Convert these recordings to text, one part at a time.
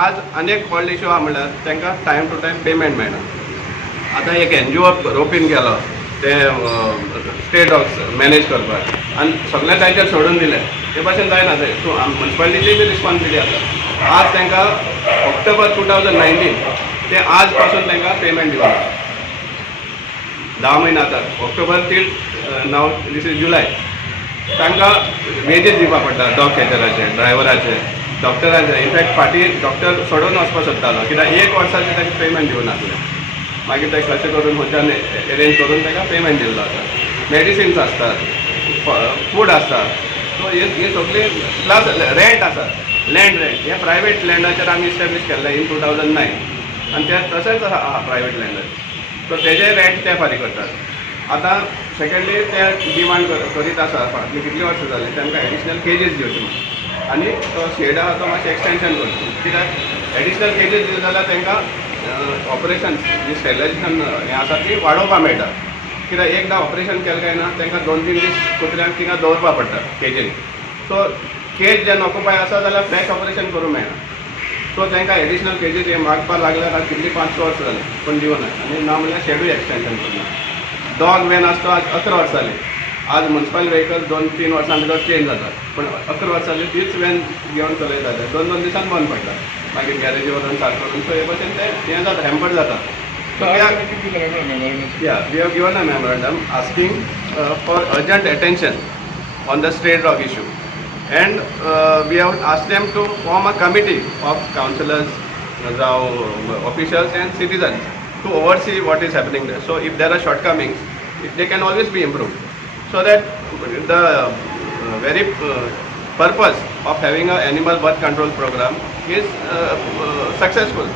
आज अनेक व्हडले इश्यू आहा म्हणल्यार तांकां टायम टू टायम पेमेंट मेळना. आतां एक NGO रोपीन गेलो ते स्टेट डॉग्स मॅनेज करपाक आनी सगळे तांचेर सोडून दिले. हे भाशेन जायना ते. सो म्युन्सिपालिटीची बी रिस्पॉन्सिबिलिटी आसा. आज तांकां ऑक्टोबर 2019 ते आज पासून तांकां पेमेंट दिवना. 10 म्हयने जातात. ऑक्टोबर टील नाव दीस इज जुलय. तांकां वेजीस दिवपा पडटा डॉग कॅचराचे, ड्रायव्हराचे, डॉक्टरांचे. इनफॅक्ट फाटीं डॉक्टर सोडून वचपाक सोदतालो कित्याक 1 वर्साचें ताका पेमेंट दिवनासले. मागीर ते कशें करून खंयच्यान अरेंज करून ताका पेमेंट दिल्लो आसा. मेडिसिन्स आसतात, फूड आसता. सो हे सगळे प्लस रेंट आसा, लँड रेंट. हे प्रायवेट लँडाचेर आमी इस्टॅब्लीश केल्लें इन 2009 आनी ते तशेंच आहा प्रायवेट लँडाचेर. सो तेजे रेंट ते फारीक करतात. आतां सेकेंडली ते डिमांड करीत आसा फाटली कितलीं वर्सां जालीं तांकां एडिशनल केजीस दिवचे म्हणून. आनी तो शेड आहा तो मातशें एक्सटेंशन करचो कित्याक एडिशनल केजीस दिले जाल्यार तांकां ऑपरेशन जी स्टेरिलायझेशन हें आसा ती वाडोवपा मेळटा. कित्याक एकदां ऑपरेशन केलें काय ना तांकां 2-3 दीस कुत्र्यांक थिंगा दवरपा पडटा केजीन. सो केज जेन्ना ऑक्युपाय आसा जाल्यार फ्लॅश ऑपरेशन करूंक मेळना. सो तांकां एडिशनल केजीस हे मागपाक लागल्यार आज कितलीं 5 वर्सां जालीं पूण दिवना. आनी ना म्हणल्यार शेडूय एक्सटेंशन करना. डॉग वॅन आसा तो आज 11 वर्सां जालीं. आज म्युन्सिपल व्हेकल 2-3 वर्सां भितर चेंज जातात. पूण 11 वर्सां जालीं तीच वॅन घेवन चलयता ते 2-2 दिसान बंद पडटा. मागीर गॅरेजी व्हरून सारको करून. सो हे भशेन ते हें जाता, हॅम्पर्ड जाता. So we have given a memorandum asking for urgent attention on the stray dog issue, and we have asked them to form a committee of councillors, officials and citizens to oversee what is happening there. So if there are shortcomings, they can always be improved, so that the very purpose of having an animal birth control program is successful.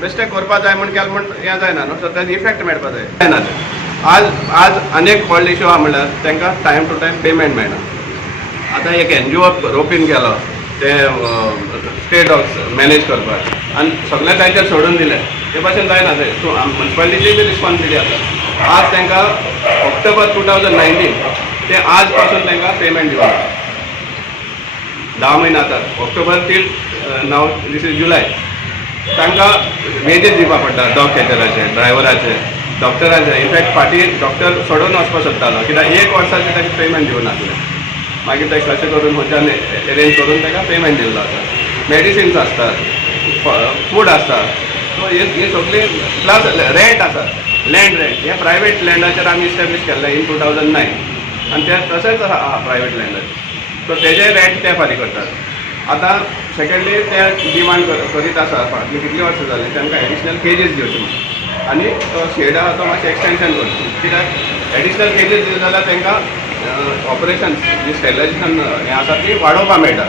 Mistake करपा जाय म्हण केलें म्हण हें जायना न्हू. So ताजो effect मेळपा जायना. आज अनेक व्हडले इश्यू आहा म्हणल्यार तांकां टायम टू टायम पेमेंट मेळना. आतां एक NGO रोपीन गेलो ते स्टेट डॉग्स मॅनेज करपाक आनी सगळे तांचेर सोडून दिले. हे भाशेन जायना ते. सो म्युन्सिपालिटीची बी रिस्पॉन्सिबिलिटी आसा. आज तांकां ऑक्टोबर 2019 ते आज पासून तांकां पेमेंट दिवना. 10 म्हयने जातात. ऑक्टोबर टील नाव दीस इज जुलय. तांकां वेजीस दिवपा पडटा डॉग कॅचराचे, ड्रायव्हराचे, डॉक्टरांचे. इनफॅक्ट फाटीं डॉक्टर सोडून वचपाक सोदतालो कित्याक 1 वर्साचें ताका पेमेंट दिवनासले. मागीर ते कशें करून खंयच्यान अरेंज करून ताका पेमेंट दिल्लो आसा. मेडिसिन्स आसतात, फूड आसता. सो हे सगळे प्लस रेंट आसा, लँड रेंट. हे प्रायवेट लँडाचेर आमी इस्टॅब्लीश केल्लें इन 2009 आनी ते तशेंच आहा प्रायवेट लँडाचेर. सो तेजे रेंट ते फारीक करतात. आतां सेकेंडली ते डिमांड करीत आसा फाटलीं कितलीं वर्सां जालीं तांकां एडिशनल केजीस दिवचे म्हणून. आनी तो शेड आहा तो मातशें एक्सटेंशन करचो कित्याक एडिशनल केजीस दिले जाल्यार तांकां ऑपरेशन जी स्टेरिलायझेशन हें आसा ती वाडोवपा मेळटा.